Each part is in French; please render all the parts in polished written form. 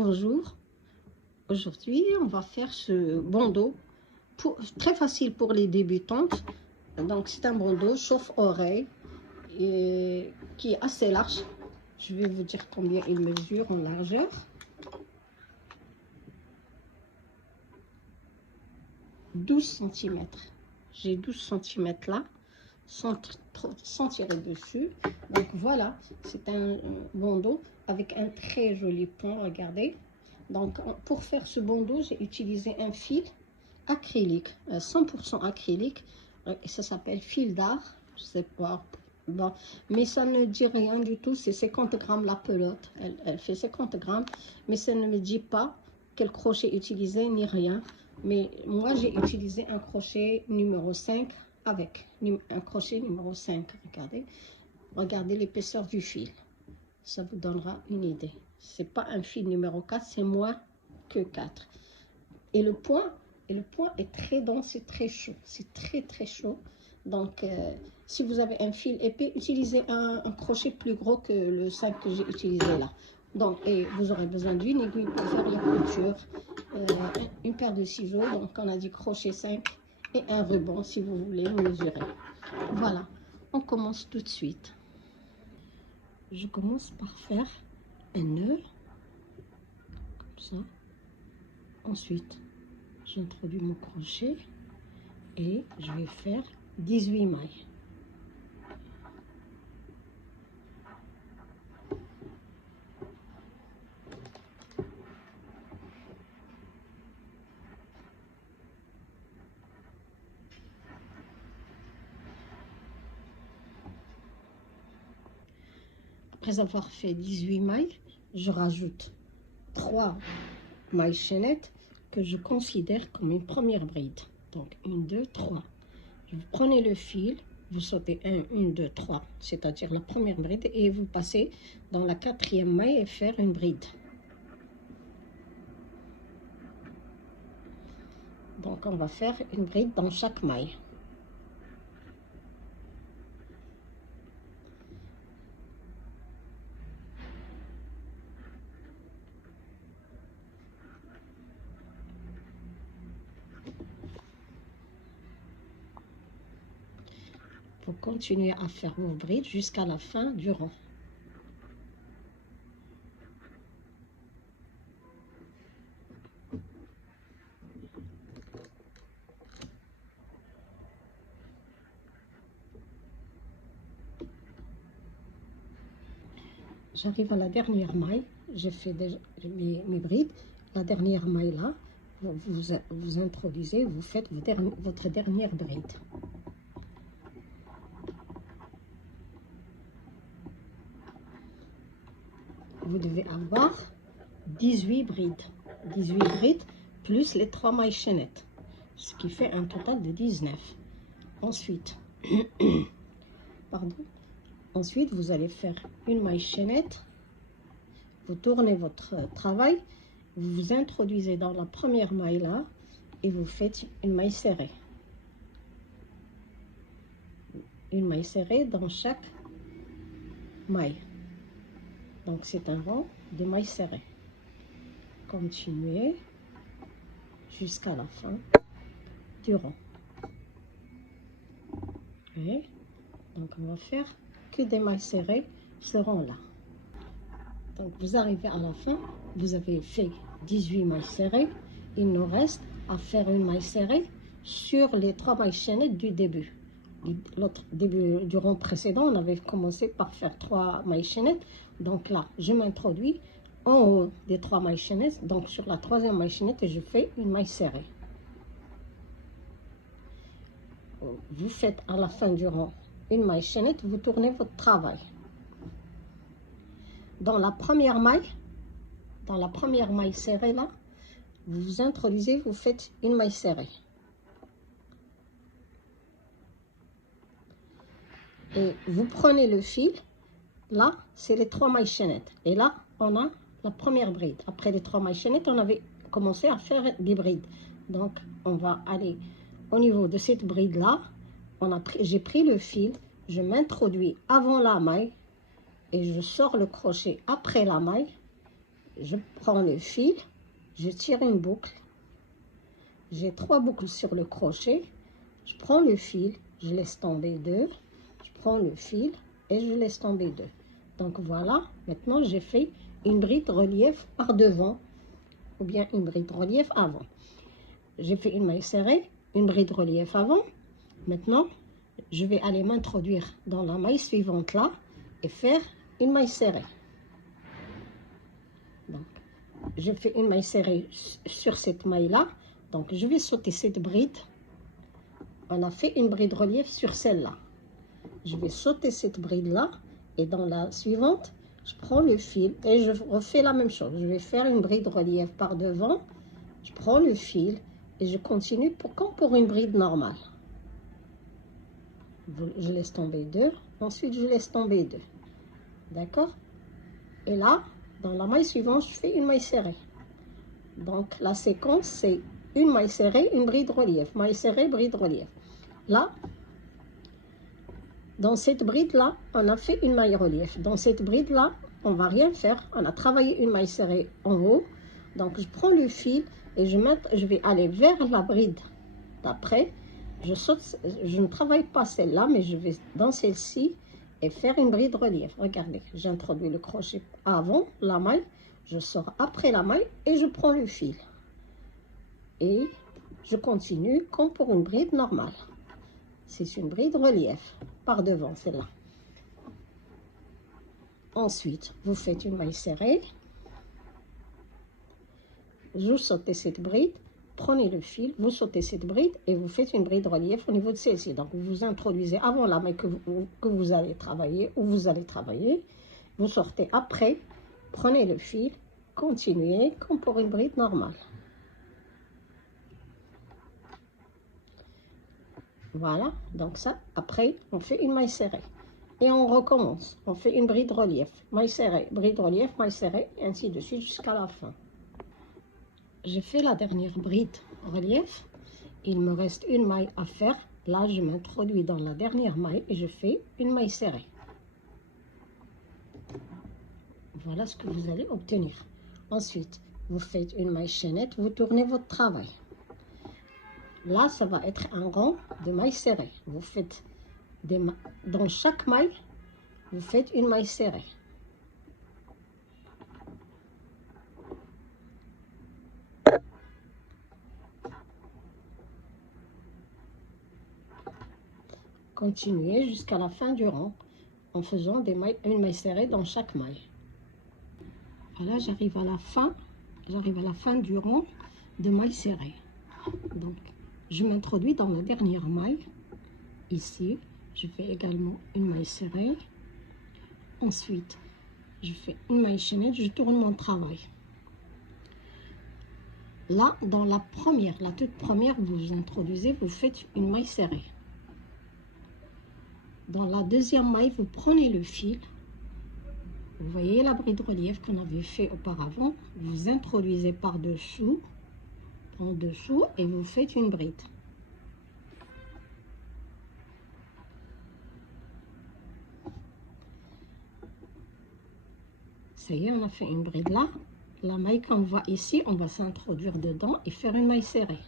Bonjour, aujourd'hui on va faire ce bandeau très facile pour les débutantes. Donc c'est un bandeau chauffe-oreille qui est assez large. Je vais vous dire combien il mesure en largeur. 12 cm. J'ai 12 cm là, sans tirer dessus. Donc voilà, c'est un bandeau avec un très joli point, regardez. Donc pour faire ce bandeau, j'ai utilisé un fil acrylique, 100% acrylique, et ça s'appelle fil d'art, je sais pas, bon, mais ça ne dit rien du tout. C'est 50 grammes la pelote, elle fait 50 grammes, mais ça ne me dit pas quel crochet utiliser ni rien. Mais moi j'ai utilisé un crochet numéro 5 avec un crochet numéro 5. Regardez l'épaisseur du fil, ça vous donnera une idée. C'est pas un fil numéro 4, c'est moins que 4. Et le point est très dense, c'est très chaud, c'est très chaud. Donc si vous avez un fil épais, utilisez un crochet plus gros que le 5 que j'ai utilisé là. Donc, et vous aurez besoin d'une aiguille pour faire la couture, une paire de ciseaux, donc on a dit crochet 5, et un ruban si vous voulez mesurer. Voilà, on commence tout de suite. Je commence par faire un nœud, comme ça. Ensuite, j'introduis mon crochet et je vais faire 18 mailles. Après avoir fait 18 mailles, je rajoute 3 mailles chaînettes que je considère comme une première bride. Donc 1, 2, 3. Vous prenez le fil, vous sautez 1, 2, 3, c'est-à-dire la première bride, et vous passez dans la 4e maille et faire une bride. Donc on va faire une bride dans chaque maille. Vous continuez à faire vos brides jusqu'à la fin du rang. J'arrive à la dernière maille, j'ai fait déjà mes brides. La dernière maille là, vous introduisez, vous faites votre dernière bride. Vous devez avoir 18 brides. 18 brides plus les 3 mailles chaînettes, ce qui fait un total de 19. Ensuite, Ensuite, vous allez faire une maille chaînette, vous tournez votre travail, vous vous introduisez dans la première maille là et vous faites une maille serrée. Une maille serrée dans chaque maille. Donc c'est un rang de mailles serrées. Continuez jusqu'à la fin du rang. Et donc on va faire que des mailles serrées ce rang là. Donc vous arrivez à la fin, vous avez fait 18 mailles serrées. Il nous reste à faire une maille serrée sur les 3 mailles chaînettes du début. L'autre début du rang précédent, on avait commencé par faire 3 mailles chaînettes. Donc là, je m'introduis en haut des 3 mailles chaînettes, donc sur la 3e maille chaînette, et je fais une maille serrée. Vous faites à la fin du rang une maille chaînette, vous tournez votre travail. Dans la première maille serrée là, vous vous introduisez, vous faites une maille serrée. Et vous prenez le fil, là, c'est les 3 mailles chaînettes. Et là, on a la première bride. Après les 3 mailles chaînettes, on avait commencé à faire des brides. Donc, on va aller au niveau de cette bride-là. J'ai pris le fil, je m'introduis avant la maille et je sors le crochet après la maille. je prends le fil, je tire une boucle. J'ai 3 boucles sur le crochet. Je prends le fil, je laisse tomber 2. Je prends le fil et je laisse tomber 2. Donc voilà, maintenant j'ai fait une bride relief par devant ou bien une bride relief avant. J'ai fait une maille serrée, une bride relief avant. Maintenant, je vais aller m'introduire dans la maille suivante là et faire une maille serrée. Donc, je fais une maille serrée sur cette maille là. Donc, je vais sauter cette bride. On a fait une bride relief sur celle-là. Je vais sauter cette bride là et dans la suivante, je prends le fil et je refais la même chose. Je vais faire une bride relief par devant. Je prends le fil et je continue comme pour une bride normale. Je laisse tomber 2. Ensuite, je laisse tomber 2. D'accord? Et là, dans la maille suivante, je fais une maille serrée. Donc, la séquence, c'est une maille serrée, une bride relief. Maille serrée, bride relief. Là, dans cette bride-là, on a fait une maille relief. Dans cette bride-là, on ne va rien faire. On a travaillé une maille serrée en haut. Donc, je prends le fil et je vais aller vers la bride d'après. Je saute, je ne travaille pas celle-là, mais je vais dans celle-ci et faire une bride relief. Regardez, j'introduis le crochet avant la maille, je sors après la maille et je prends le fil. Et je continue comme pour une bride normale. C'est une bride relief par devant, celle-là. Ensuite, vous faites une maille serrée. Vous sautez cette bride, prenez le fil, vous sautez cette bride et vous faites une bride relief au niveau de celle-ci. Donc, vous vous introduisez avant la maille que vous allez travailler, ou vous allez travailler. Vous sortez après, prenez le fil, continuez comme pour une bride normale. Voilà, donc ça, après, on fait une maille serrée. Et on recommence. On fait une bride relief, maille serrée, bride relief, maille serrée, et ainsi de suite jusqu'à la fin. J'ai fait la dernière bride relief. Il me reste une maille à faire. Là, je m'introduis dans la dernière maille et je fais une maille serrée. Voilà ce que vous allez obtenir. Ensuite, vous faites une maille chaînette, vous tournez votre travail. Là, ça va être un rang de mailles serrées. Vous faites dans chaque maille, vous faites une maille serrée. Continuez jusqu'à la fin du rang en faisant une maille serrée dans chaque maille. Voilà, j'arrive à la fin du rang de maille serrée. Donc, je m'introduis dans la dernière maille. Ici, je fais également une maille serrée. Ensuite, je fais une maille chaînette, je tourne mon travail. Là, dans la toute première, vous vous introduisez, vous faites une maille serrée. Dans la deuxième maille, vous prenez le fil. Vous voyez la bride relief qu'on avait fait auparavant. Vous introduisez par-dessous, en dessous, et vous faites une bride. Ça y est, on a fait une bride là. La maille qu'on voit ici, on va s'introduire dedans et faire une maille serrée.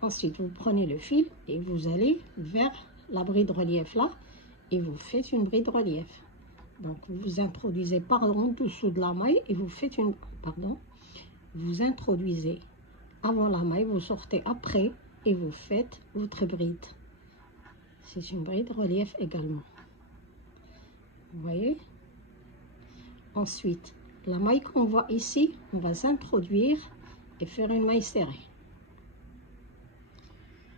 Ensuite, vous prenez le fil et vous allez vers la bride relief là et vous faites une bride relief. Donc, vous vous introduisez par en dessous de la maille et vous faites vous introduisez avant la maille, vous sortez après et vous faites votre bride. C'est une bride relief également. Vous voyez? Ensuite, la maille qu'on voit ici, on va s'introduire et faire une maille serrée.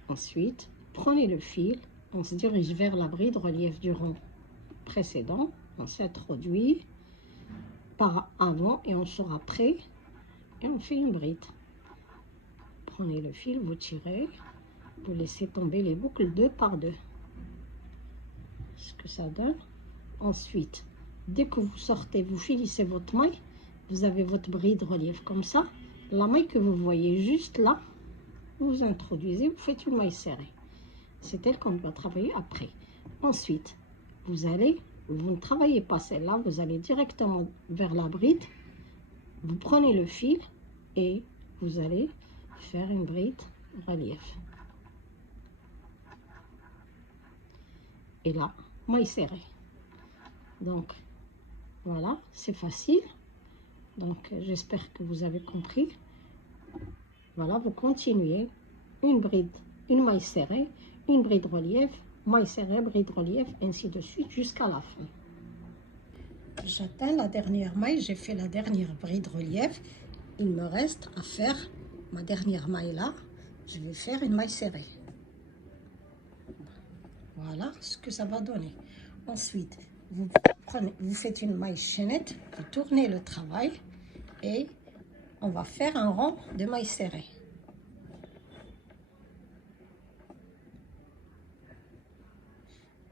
Ensuite, prenez le fil, on se dirige vers la bride relief du rang précédent, on s'introduit par avant et on sort après et on fait une bride. Prenez le fil, vous tirez, vous laissez tomber les boucles 2 par 2. Ce que ça donne. Ensuite, dès que vous sortez, vous finissez votre maille, vous avez votre bride relief comme ça. La maille que vous voyez juste là, vous introduisez, vous faites une maille serrée. C'est elle qu'on doit travailler après. Ensuite, vous ne travaillez pas celle-là, vous allez directement vers la bride vous prenez le fil et vous allez faire une bride relief. Et là, maille serrée. Donc, voilà, c'est facile. Donc, j'espère que vous avez compris. Voilà, vous continuez une bride, une maille serrée, une bride relief, maille serrée, bride relief, ainsi de suite jusqu'à la fin. J'atteins la dernière maille, j'ai fait la dernière bride relief. Il me reste à faire ma dernière maille là. Je vais faire une maille serrée. Voilà ce que ça va donner. Ensuite, vous faites une maille chaînette, vous tournez le travail et on va faire un rang de maille serrée.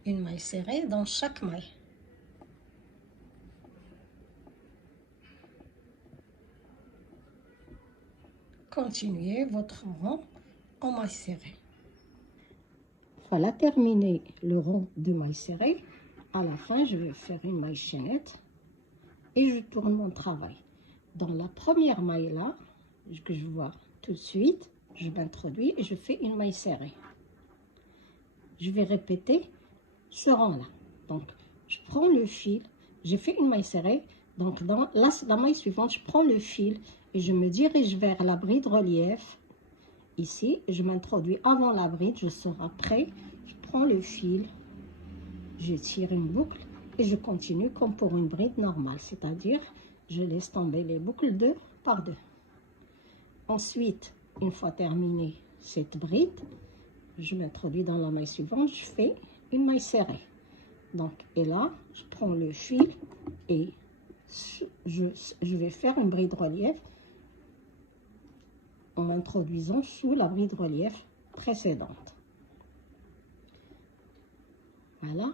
Une maille serrée dans chaque maille. Continuez votre rang en maille serrée. Voilà, terminé le rang de maille serrée. À la fin, je vais faire une maille chaînette et je tourne mon travail. Dans la première maille là, que je vois tout de suite, je m'introduis et je fais une maille serrée. Je vais répéter ce rang là. Donc, je prends le fil, j'ai fait une maille serrée. Donc, dans la maille suivante, je prends le fil et je me dirige vers la bride relief. Ici, je m'introduis avant la bride, je sors après, je prends le fil, je tire une boucle et je continue comme pour une bride normale, c'est-à-dire je laisse tomber les boucles deux par deux. Ensuite, une fois terminée cette bride, je m'introduis dans la maille suivante, je fais une maille serrée. Donc, et là, je prends le fil et je vais faire une bride relief en m'introduisant sous la bride relief précédente. Voilà.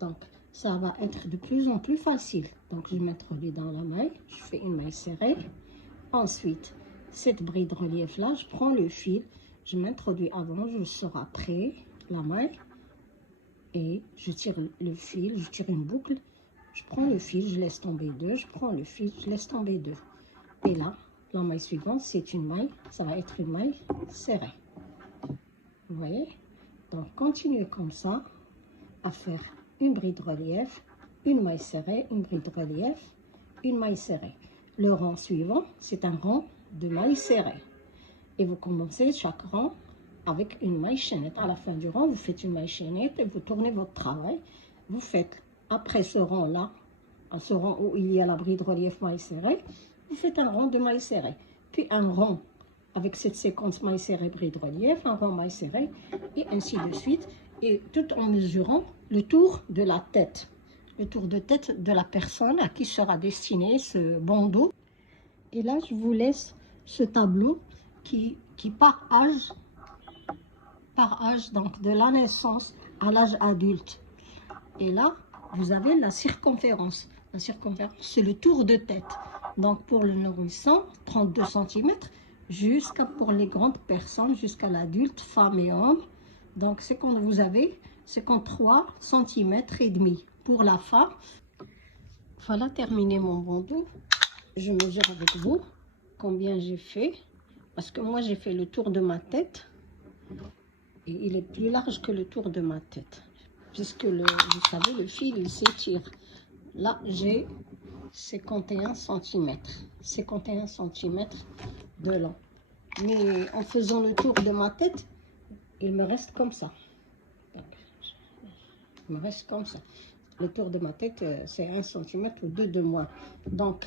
Donc, ça va être de plus en plus facile. Donc, je m'introduis dans la maille, je fais une maille serrée. Ensuite, cette bride relief là, je prends le fil, je m'introduis avant, je sors après la maille et je tire le fil, je tire une boucle, je prends le fil, je laisse tomber deux, je prends le fil, je laisse tomber deux. Et là, la maille suivante, c'est une maille, ça va être une maille serrée. Vous voyez? Donc, continuez comme ça à faire une bride relief, une maille serrée, une bride relief, une maille serrée. Le rang suivant, c'est un rang de maille serrée. Et vous commencez chaque rang avec une maille chaînette. À la fin du rang, vous faites une maille chaînette et vous tournez votre travail. Vous faites, après ce rang-là, ce rang où il y a la bride relief maille serrée, vous faites un rang de maille serrée. Puis un rang avec cette séquence maille serrée, bride relief, un rang maille serrée, et ainsi de suite. Et tout en mesurant le tour de la tête. Le tour de tête de la personne à qui sera destiné ce bandeau. Et là, je vous laisse ce tableau qui par âge, donc de la naissance à l'âge adulte. Et là, vous avez la circonférence. La circonférence, c'est le tour de tête. Donc, pour le nourrisson, 32 cm, jusqu'à pour les grandes personnes, jusqu'à l'adulte, femme et homme. Donc, c'est quand vous avez 53 cm et demi. Pour la femme, voilà, terminé mon bandeau. Je mesure avec vous combien j'ai fait. Parce que moi, j'ai fait le tour de ma tête. Et il est plus large que le tour de ma tête. Puisque, vous savez, le fil, il s'étire. Là, j'ai 51 cm. 51 cm de long. Mais en faisant le tour de ma tête, il me reste comme ça. Donc, il me reste comme ça. Le tour de ma tête, c'est 1 cm ou 2 de moins. Donc,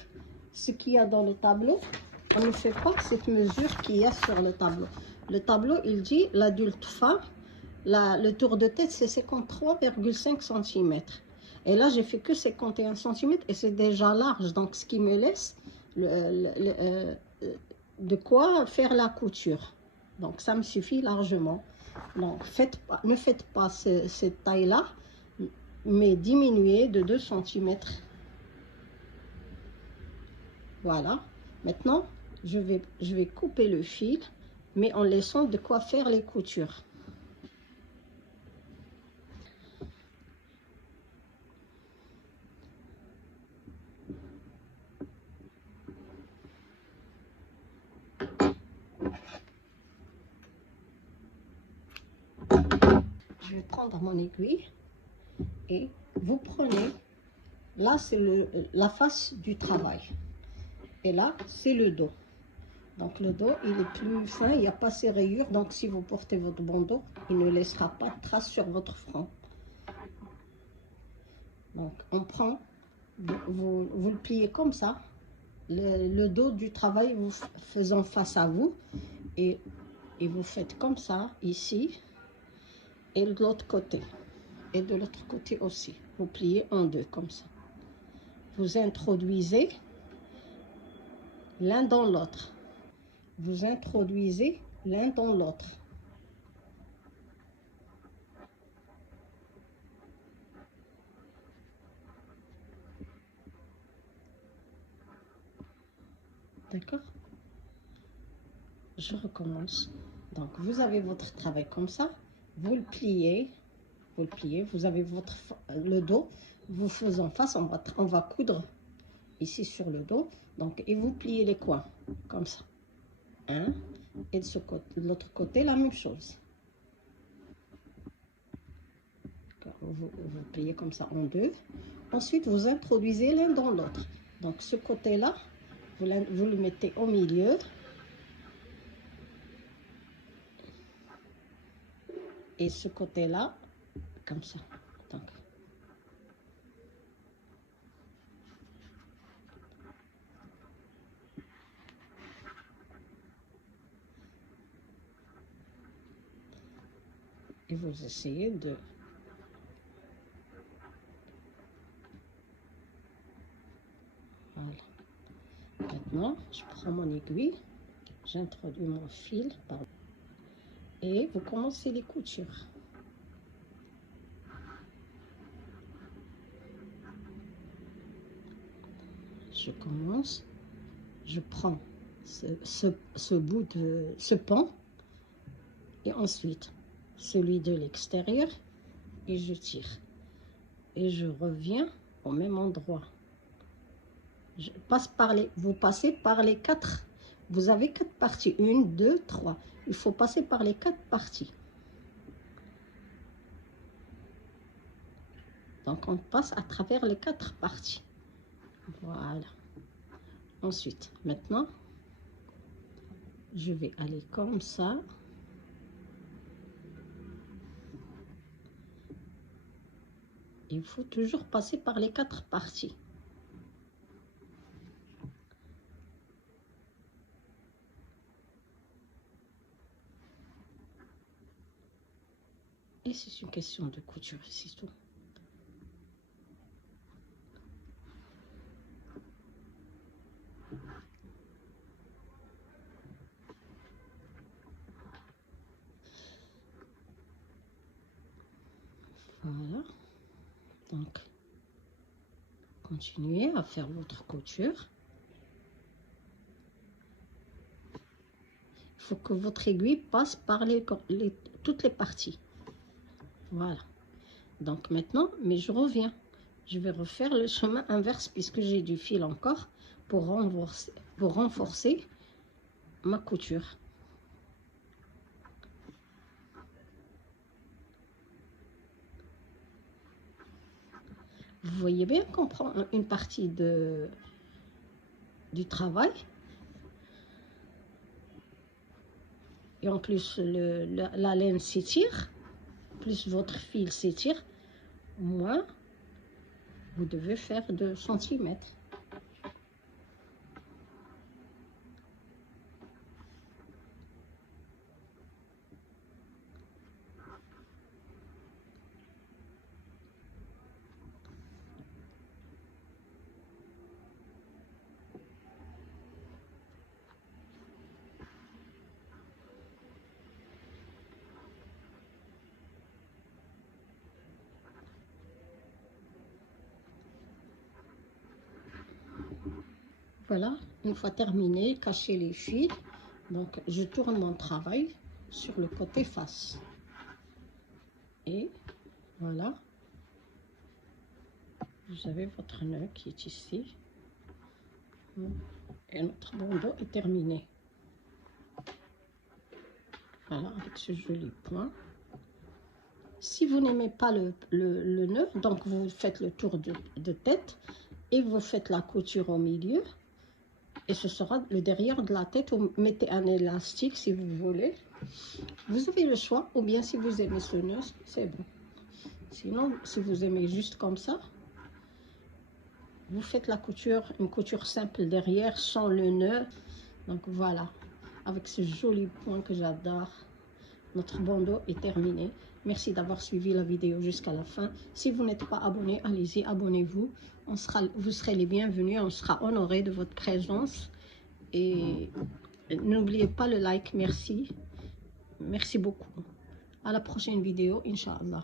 ce qu'il y a dans le tableau, on ne fait pas cette mesure qu'il y a sur le tableau. Le tableau, il dit l'adulte femme, le tour de tête, c'est 53,5 cm. Et là, j'ai fait que 51 cm et c'est déjà large. Donc, ce qui me laisse de quoi faire la couture. Donc, ça me suffit largement. Donc, ne faites pas cette taille-là, mais diminuez de 2 cm. Voilà. Maintenant, je vais couper le fil, mais en laissant de quoi faire les coutures. je vais prendre mon aiguille et vous prenez, là c'est la face du travail et là c'est le dos. Donc le dos il est plus fin, il n'y a pas ces rayures, donc si vous portez votre bandeau, il ne laissera pas de traces sur votre front. Donc on prend, vous le pliez comme ça, le dos du travail vous faisant face à vous et vous faites comme ça ici et de l'autre côté et de l'autre côté aussi. Vous pliez en deux comme ça. Vous introduisez l'un dans l'autre. Vous introduisez l'un dans l'autre. D'accord? Je recommence. Donc, vous avez votre travail comme ça. Vous le pliez. Vous le pliez. Vous avez le dos. Vous faisant face, on va coudre ici sur le dos. Donc, et vous pliez les coins comme ça. Un. Et de l'autre côté, la même chose. Vous pliez comme ça en deux. Ensuite, vous introduisez l'un dans l'autre. Donc, ce côté-là, vous le mettez au milieu. Et ce côté-là, comme ça. Donc, et vous essayez de... Voilà. Maintenant, je prends mon aiguille, j'introduis mon fil par là, et vous commencez les coutures. Je commence, je prends ce bout de ce pan, et ensuite celui de l'extérieur, et je tire. Et je reviens au même endroit. Vous passez par les quatre. Vous avez quatre parties. 1, 2, 3. Il faut passer par les quatre parties. Donc, on passe à travers les quatre parties. Voilà. Ensuite, maintenant, je vais aller comme ça. Il faut toujours passer par les quatre parties. Et c'est une question de couture, c'est tout. Voilà. Donc, continuez à faire votre couture. Il faut que votre aiguille passe par toutes les parties. Voilà. Donc maintenant, mais je reviens. Je vais refaire le chemin inverse puisque j'ai du fil encore pour renforcer ma couture. Vous voyez bien qu'on prend une partie du travail. Et en plus, la laine s'étire, plus votre fil s'étire, moins vous devez faire 2 centimètres. Voilà, une fois terminé, cacher les fils. Donc, je tourne mon travail sur le côté face. Et voilà. Vous avez votre nœud qui est ici. Et notre bandeau est terminé. Voilà, avec ce joli point. Si vous n'aimez pas le nœud, donc vous faites le tour de tête et vous faites la couture au milieu. Et ce sera le derrière de la tête. Vous mettez un élastique si vous voulez. Vous avez le choix, ou bien si vous aimez ce nœud, c'est bon. Sinon, si vous aimez juste comme ça, vous faites la couture, une couture simple derrière sans le nœud. Donc voilà, avec ce joli point que j'adore, notre bandeau est terminé. Merci d'avoir suivi la vidéo jusqu'à la fin. Si vous n'êtes pas abonné, allez-y, abonnez-vous. Vous serez les bienvenus, on sera honoré de votre présence. Et n'oubliez pas le like, merci. Merci beaucoup. À la prochaine vidéo, Inch'Allah.